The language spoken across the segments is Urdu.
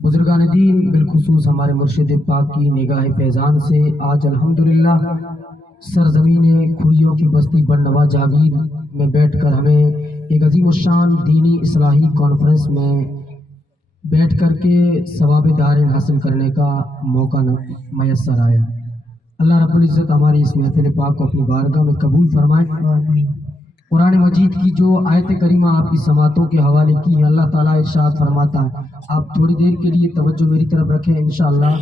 بزرگان دین بالخصوص ہمارے مرشد پاک کی نگاہ فیضان سے آج الحمدللہ سرزمین کھوئیوں کی بستی بڑنوا جاگیر میں بیٹھ کر ہمیں ایک عظیم الشان دینی اصلاحی کانفرنس میں بیٹھ کر کے ثواب دارین حاصل کرنے کا موقع میسر آیا۔ اللہ رب العزت ہماری اس محفل پاک کو اپنی بارگاہ میں قبول فرمائے۔ قرآن مجید کی جو آیت کریمہ آپ کی سماعتوں کے حوالے کی ہے، اللہ تعالیٰ ارشاد فرماتا ہے، آپ تھوڑی دیر کے لیے توجہ میری طرف رکھیں، انشاءاللہ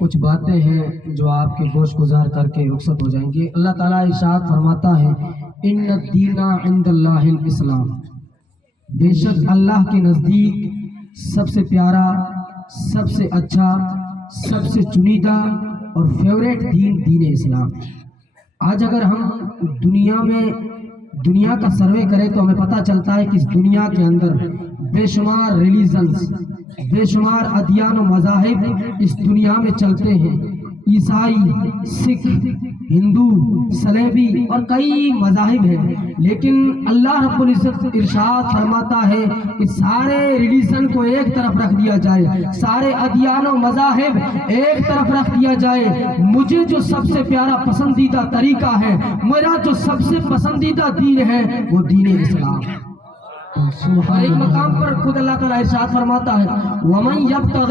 کچھ باتیں ہیں جو آپ کے گوش گزار کر کے رخصت ہو جائیں گے۔ اللہ تعالیٰ ارشاد فرماتا ہے، ان الدین عند اللہ الاسلام، بے شک اللہ کے نزدیک سب سے پیارا، سب سے اچھا، سب سے چنیدہ اور فیوریٹ دین اسلام۔ آج اگر ہم دنیا کا سروے کریں تو ہمیں پتہ چلتا ہے کہ اس دنیا کے اندر بے شمار ریلیجنز، بے شمار ادیان و مذاہب اس دنیا میں چلتے ہیں۔ عیسائی، سکھ، ہندو، سلیبی اور کئی مذاہب ہیں، لیکن اللہ رب العزت ارشاد فرماتا ہے کہ سارے ریلیجن کو ایک طرف رکھ دیا جائے، سارے ادیان و مذاہب ایک طرف رکھ دیا جائے۔ مجھے جو سب سے پیارا پسندیدہ طریقہ ہے، میرا جو سب سے پسندیدہ دین ہے، وہ دین اسلام۔ اور ایک مقام پر خود اللہ تعالیٰ ارشاد فرماتا ہے، وَمَن يَبْتَغِ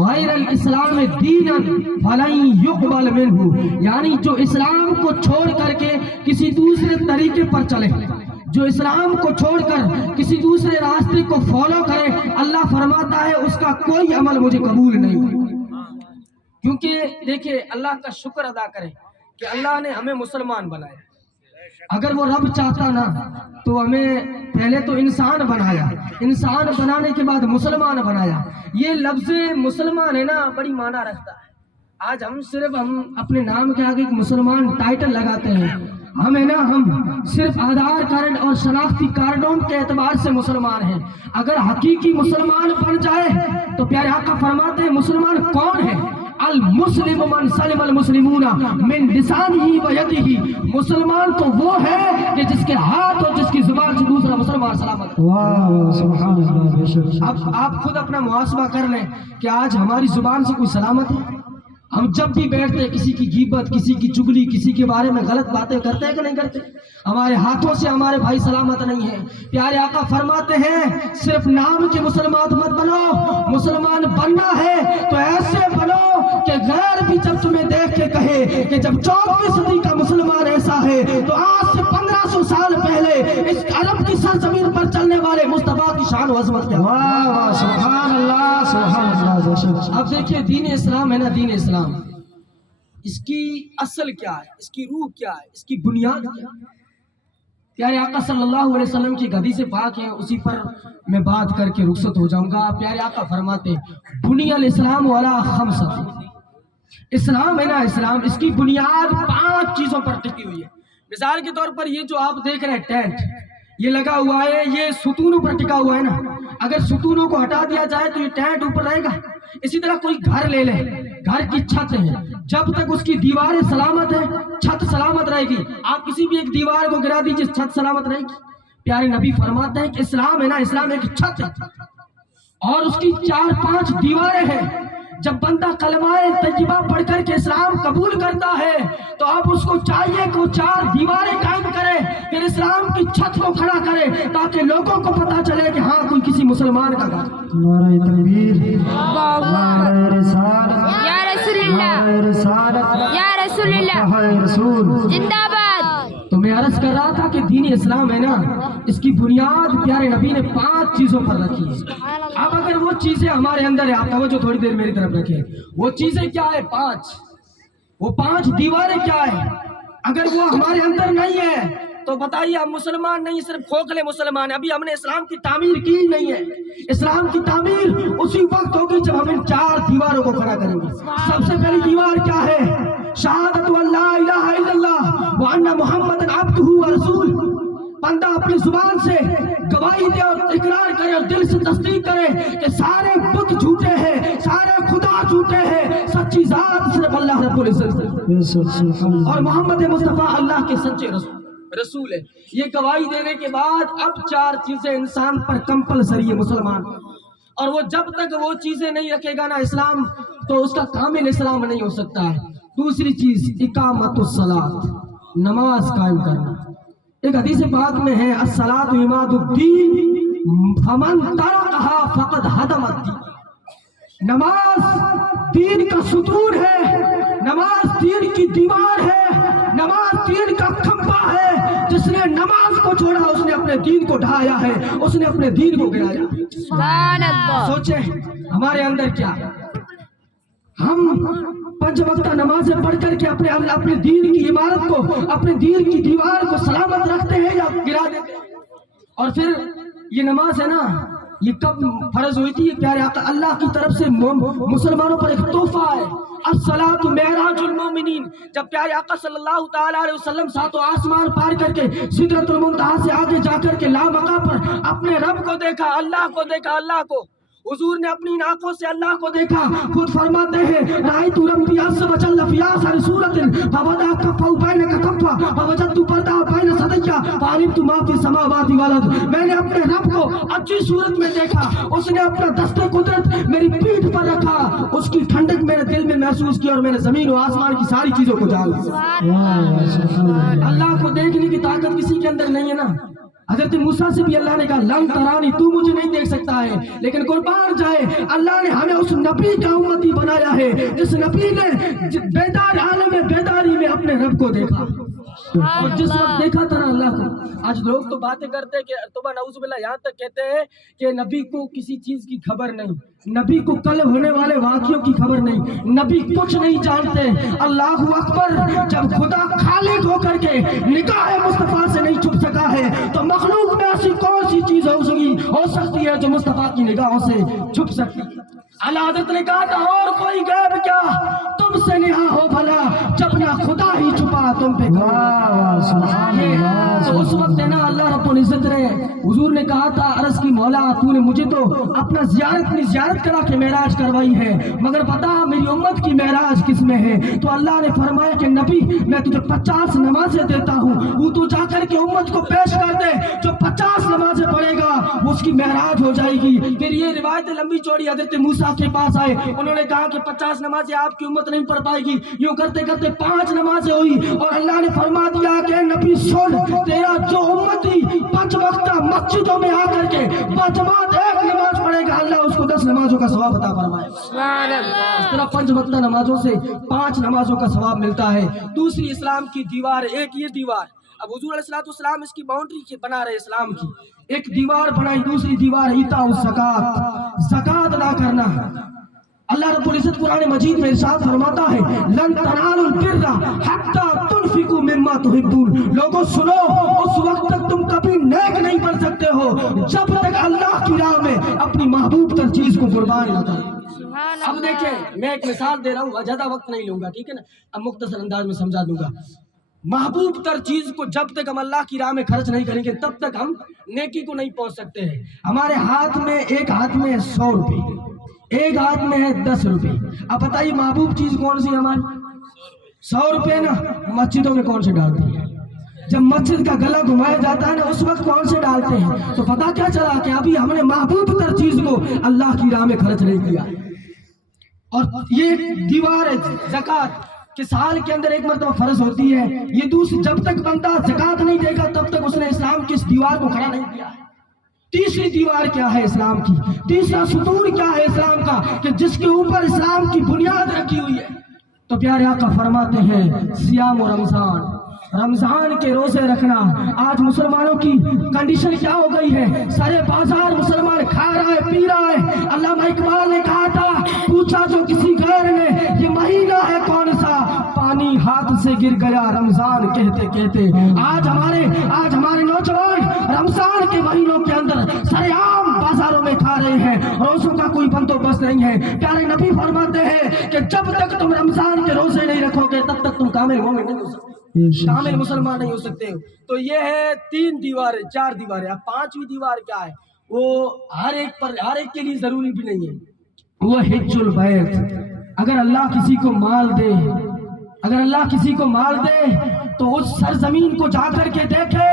غَيْرَ الْإِسْلَامِ دِينًا فَلَن يُقْبَلَ مِنْهُ، یعنی جو اسلام کو چھوڑ کر کے کسی دوسرے طریقے پر چلے، جو اسلام کو چھوڑ کر کسی دوسرے راستے کو فالو کرے، اللہ فرماتا ہے اس کا کوئی عمل مجھے قبول نہیں۔ کیونکہ دیکھیں، اللہ کا شکر ادا کریں کہ اللہ نے ہمیں مسلمان بنایا۔ اگر وہ رب چاہتا نا تو ہمیں پہلے تو انسان بنایا، انسان بنانے کے بعد مسلمان بنایا۔ یہ لفظ مسلمان ہے نا، بڑی معنی رکھتا ہے۔ آج ہم اپنے نام کے آگے ایک مسلمان ٹائٹل لگاتے ہیں، ہم صرف آدھار کارڈ اور شناختی کارڈوں کے اعتبار سے مسلمان ہیں۔ اگر حقیقی مسلمان بن جائے تو پیارے آقا فرماتے ہیں مسلمان کون ہے؟ المسلم من سلم المسلمون من لسانہ و یدہ، مسلمان تو وہ ہے کہ جس کے ہاتھ اور جس کی زبان سے دوسرا مسلمان سلامت۔ واہ سبحان اللہ۔ اب آپ خود اپنا محاسبہ کر لیں کہ آج ہماری زبان سے کوئی سلامت ہے؟ ہم جب بھی بیٹھتے ہیں کسی کی غیبت، کسی کی چگلی، کسی کے بارے میں غلط باتیں کرتے ہیں کہ نہیں کرتے؟ ہمارے ہاتھوں سے ہمارے بھائی سلامت نہیں ہیں۔ پیارے آقا فرماتے ہیں صرف نام کے مسلمان مت بنو، مسلمان بننا ہے تو ایسے بنو کہ غیر بھی جب تمہیں دیکھ کے کہے کہ جب 14ویں صدی کا مسلمان ایسا ہے تو آج سے 1500 سال پہلے اس عرب کی سرزمین پر چلنے والے مصطفیٰ کی شان و عظمت کیا۔ واہ سبحان اللہ سبحان اللہ۔ اب دیکھیے دین اسلام ہے نا، دین اسلام، اس کی اصل کیا ہے، اس کی روح کیا ہے، اس کی بنیاد کیا ہے؟ پیارے آقا صلی اللہ علیہ وسلم کی حدیث پاک ہے، اسی پر میں بات کر کے رخصت ہو جاؤں گا۔ پیارے آقا فرماتے ہیں بنی الاسلام علی خمسۃ، اسلام ہے نا، اسلام اس کی بنیاد 5 چیزوں پر ٹکی ہوئی ہے۔ مثال کے طور پر یہ جو آپ دیکھ رہے ہیں ٹینٹ، یہ لگا ہوا ہے، یہ ستونوں پر ٹکا ہوا ہے نا، اگر ستونوں کو ہٹا دیا جائے تو یہ ٹینٹ اوپر رہے گا۔ اسی طرح کوئی گھر لے لیں، گھر کی چھت ہے، جب تک اس کی دیواریں سلامت ہیں چھت سلامت رہے گی۔ آپ کسی بھی ایک دیوار کو گرا دیجیے، چھت سلامت رہے گی۔ پیارے نبی فرماتے ہیں کہ اسلام ہے نا، اسلام ایک چھت ہے اور اس کی 4-5 دیواریں ہیں۔ جب بندہ کلمہ طیبہ پڑھ کر کے اسلام قبول کرتا ہے تو اب اس کو چاہیے کہ وہ 4 دیواریں قائم کرے، پھر اسلام کی چھت کو کھڑا کرے تاکہ لوگوں کو پتہ چلے کہ ہاں کوئی کسی مسلمان کا گھر۔ نعرہ تکبیر، نعرہ رسالت، یا رسول اللہ، نعرہ رسالت، یا رسول اللہ، رسول زندہ باد۔ تو میں عرض کر رہا تھا کہ دین اسلام ہے نا، اس کی بنیاد پیارے نبی نے 5 چیزوں پر رکھی ہے۔ اب اگر وہ چیزیں ہمارے اندر ہے، آپ توجہ تھوڑی دیر میری طرف رکھیں، وہ چیزیں کیا ہے؟ 5، وہ 5 دیواریں کیا ہے؟ اگر وہ ہمارے اندر نہیں ہے تو بتائیے ہم مسلمان نہیں، صرف کھوکھلے مسلمان ہیں۔ ابھی ہم نے اسلام کی تعمیر کی نہیں ہے۔ اسلام کی تعمیر اسی وقت ہوگی جب ہم ان 4 دیواروں کو کھڑا کریں گے۔ سب سے پہلی دیوار کیا ہے؟ شہادت اللہ الہ الا اللہ وان محمد عبدہ ورسولہ۔ بندہ اپنی زبان سے گواہی دے اور اقرار کرے اور دل سے تصدیق کرے کہ سارے بت جھوٹے ہیں، سارے خدا جھوٹے ہیں، سچی ذات صرف اللہ رب العزت اور محمد مصطفیٰ اللہ کے سچے رسول ہے۔ یہ گواہی دینے کے بعد اب 4 چیزیں انسان پر کمپلسری ہے مسلمان۔ اور وہ جب تک وہ چیزیں نہیں رکھے گا نا اسلام، تو اس کا کامل اسلام نہیں ہو سکتا ہے۔ دوسری چیز اقامت الصلاۃ، نماز قائم کرنا۔ ایک حدیث پاک میں ہے الصلاۃ عماد الدین فمن ترکھا فقد ہدم الدین۔ نماز دین کا ستون ہے، نماز دین کی دیوار ہے، نماز دین کا کھمبا ہے۔ جس نے نماز کو چھوڑا اس نے اپنے دین کو ڈھایا ہے، اس نے اپنے دین کو گرایا۔ سبحان اللہ۔ سوچیں ہمارے اندر کیا ہے، ہم 5 وقتہ نمازیں پڑھ کر کے اپنے دین کی عمارت کو، اپنے دین کی دیوار کو سلامت رکھتے ہیں یا گرا دیتے ہیں؟ اور پھر یہ نماز ہے نا، یہ کب فرض ہوئی تھی؟ یہ پیارے آقا اللہ کی طرف سے مسلمانوں پر ایک تحفہ ہے۔ الصلاۃ معراج المومنین۔ جب پیارے آقا صلی اللہ تعالیٰ علیہ وسلم 7 آسمان پار کر کے سدرۃ المنتہا سے آگے جا کر کے لامقام پر اپنے رب کو دیکھا، اللہ کو دیکھا، اللہ کو، حضور نے اپنی آنکھوں سے اللہ کو دیکھا۔ خود فرماتے ہیں رأیت ربی عز وجل فی آخر صورت فوضع کفہ بین کفہ فوجدت پردہ بین صدیہ فعلمت ما فی السماوات والارض۔ میں نے اپنے رب کو اچھی صورت میں دیکھا، اس نے اپنا دست قدرت میری پیٹھ پر رکھا، اس کی ٹھنڈک میرے دل میں محسوس کی اور میں نے زمین و آسمان کی ساری چیزوں کو جان لیا۔ اللہ کو دیکھنے کی طاقت کسی کے اندر نہیں ہے نا۔ حضرت موسیٰ سے بھی اللہ نے کہا لن ترانی، تو مجھے نہیں دیکھ سکتا ہے، لیکن قربان جائے اللہ نے ہمیں اس نبی کا امتی بنایا ہے جس نبی نے بیدار عالم میں بیداری میں اپنے رب کو دیکھا۔ اور جس وقت دیکھا تھا نا اللہ کو، آج لوگ تو باتیں کرتے کہ توبہ نعوذ باللہ، یہاں تک کہتے ہیں کہ نبی کو کسی چیز کی خبر نہیں، نبی کو کل ہونے والے واقعوں کی خبر نہیں، نبی کچھ نہیں جانتے۔ اللہ اکبر! جب خدا خالق ہو کر کے نگاہ مصطفیٰ سے نہیں چھپ سکا ہے تو مخلوق میں ایسی کون سی چیز ہو سکتی ہے جو مصطفیٰ کی نگاہوں سے چھپ سکتی ہے؟ اللہ حضرت نے کہا تھا اور کوئی غیب کیا تم سے نہا ہو بھلا، جب نہ خدا ہی چھپا تم پہ۔ تو اس وقت ہے نا اللہ رب العزت نے، حضور نے کہا تھا عرض کی مولا تو نے مجھے تو اپنا زیارت کرا کے معراج کروائی ہے، مگر بتا میری امت کی معراج کس میں ہے؟ تو اللہ نے فرمایا کہ نبی میں تجھے 50 نمازیں دیتا ہوں، وہ تو جا کر کے امت کو پیش کر دے، جو 50 نمازیں پڑھے گا وہ اس کی معراج ہو جائے گی۔ پھر یہ روایت لمبی چوڑی، حضرت موسیٰ کے پاس آئے، انہوں نے کہا کہ 50 نمازیں آپ کی امت نہیں پڑھ پائے گی، یوں کرتے کرتے 5 نمازیں ہوئی، اور اللہ نے فرما دیا کہ نبی سن، تیرا جو امتی 5 وقت مسجدوں میں آ کر کے باجماعت 1 نماز پڑھے گا، اللہ اس کو 10 نمازوں کا ثواب عطا فرمائے۔ اس طرح 5 وقت نمازوں سے 5 نمازوں کا ثواب ملتا ہے۔ دوسری اسلام کی دیوار، ایک یہ دیوار، اب حضور علیہ السلام اس کی باؤنڈری بنا رہے اسلام کی، ایک دیوار بنائی، دوسری دیوار ایتاء الزکات، زکات ادا کرنا۔ اللہ رب العزت قرآن مجید میں ارشاد فرماتا ہے لن تنالوا البر حتی تنفقوا مما تحبون۔ لوگوں سنو، اس وقت تک تم کبھی نیک نہیں بن سکتے ہو جب تک اللہ کی راہ میں اپنی محبوب تر چیز کو قربان نہ کرو۔ اب دیکھیں میں ایک مثال دے رہا ہوں، زیادہ وقت نہیں لوں گا، ٹھیک ہے نا، اب مختصر انداز میں سمجھا دوں گا۔ محبوب تر چیز کو جب تک ہم اللہ کی راہ میں خرچ نہیں کریں گے تب تک ہم نیکی کو نہیں پہنچ سکتے ہیں۔ ہمارے ہاتھ میں، ایک ہاتھ میں 100 روپے، ایک ہاتھ میں ہے 10 روپے۔ اب بتائیے محبوب چیز کون سی ہماری؟ 100 روپے نا، مسجدوں میں کون سے ڈالتے ہیں؟ جب مسجد کا گلا گھمایا جاتا ہے نا اس وقت کون سے ڈالتے ہیں؟ تو پتہ کیا چلا کہ ابھی ہم نے محبوب تر چیز کو اللہ کی راہ میں خرچ نہیں کیا۔ اور یہ دیوار ہے زکات کہ سال کے اندر 1 مرتبہ فرض ہوتی ہے، یہ دوسری جب تک بندہ زکات نہیں دے گا تب تک اس نے اسلام کی اس دیوار کو کھڑا نہیں کیا ہے۔ تیسری دیوار کیا ہے اسلام کی؟ تیسرا ستون کیا ہے اسلام کا کہ جس کے اوپر اسلام کی بنیاد رکھی ہوئی ہے؟ تو پیارے آقا فرماتے ہیں صیام و رمضان، رمضان کے روزے رکھنا۔ آج مسلمانوں کی کنڈیشن کیا ہو گئی ہے؟ سارے بازار مسلمان کھا رہا ہے، پی رہا ہے۔ علامہ اقبال نے کہا تھا، پوچھا جو کسی غیر نے یہ مہینہ ہے کون سا، پانی ہاتھ سے گر گیا رمضان کہتے کہتے۔ آج ہمارے نوجوان رمضان کے مہینوں کے اندر سرعام بازاروں میں کھا رہے ہیں، روزوں کا کوئی بندوبست نہیں ہے۔ پیارے نبی فرماتے ہیں کہ جب تک تم رمضان کے روزے نہیں رکھو گے تب تک تم کامل مومن نہیں ہو سکتے، کامل مسلمان نہیں ہو سکتے ہو۔ تو یہ ہے 3 دیواریں، 4 دیواریں۔ اب 5ویں دیوار کیا ہے؟ وہ ہر ایک کے لیے ضروری بھی نہیں ہے، وہ حج البیت۔ اگر اللہ کسی کو مال دے تو اس سرزمین کو جا کر کے دیکھے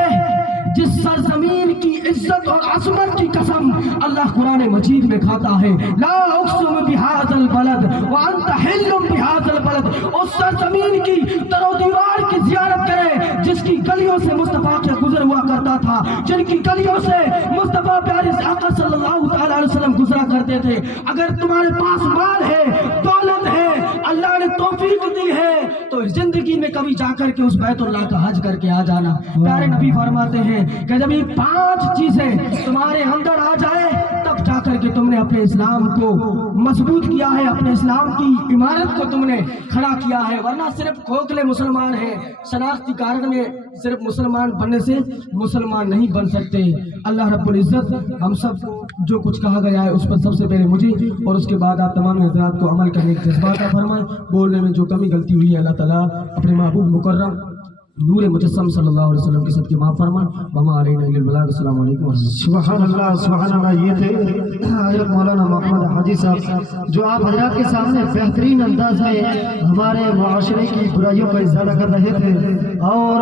جس سرزمین کی عزت اور عظمت کی قسم اللہ قرآن مجید میں کھاتا ہے، لا اقسم بہذا البلد وانت حل بہذا البلد، اس سرزمین کی در و دیوار کی زیارت کرے جس کی گلیوں سے مصطفیٰ کے گزر ہوا کرتا تھا، جن کی گلیوں سے مصطفیٰ پیارے آقا صلی اللہ تعالی علیہ وسلم گزرا کرتے تھے۔ اگر تمہارے پاس مال ہے، دولت ہے، اللہ نے توفیق دی ہے تو زندگی میں کبھی جا کر کے اس بیت اللہ کا حج کر کے آ جانا۔ پیارے نبی فرماتے ہیں کہ جب یہ 5 چیزیں تمہارے اندر آ جائے تب جا کر کے تم نے اپنے اسلام کو مضبوط کیا ہے، اپنے اسلام کی عمارت کو تم نے کھڑا کیا ہے، ورنہ صرف کھوکھلے مسلمان ہیں، شناختی کارڈ میں صرف مسلمان بننے سے مسلمان نہیں بن سکتے۔ اللہ رب العزت ہم سب کو جو کچھ کہا گیا ہے اس پر سب سے پہلے مجھے اور اس کے بعد آپ تمام حضرات کو عمل کرنے کا جذبہ عطا فرمائیں۔ بولنے میں جو کمی غلطی ہوئی ہے اللہ تعالیٰ اپنے محبوب مکرم نور مجسم صلی اللہ علیہ وسلم کے صدقے معاف فرمائیں۔ وما علینا الا البلاغ۔ السلام علیکم ورحمۃ اللہ۔ سبحان اللہ سبحان اللہ۔ یہ تھے حضرت مولانا محمد حاجی صاحب جو آپ حضرات کے سامنے بہترین انداز میں ہمارے معاشرے کی برائیوں کا ازالہ کر رہے تھے اور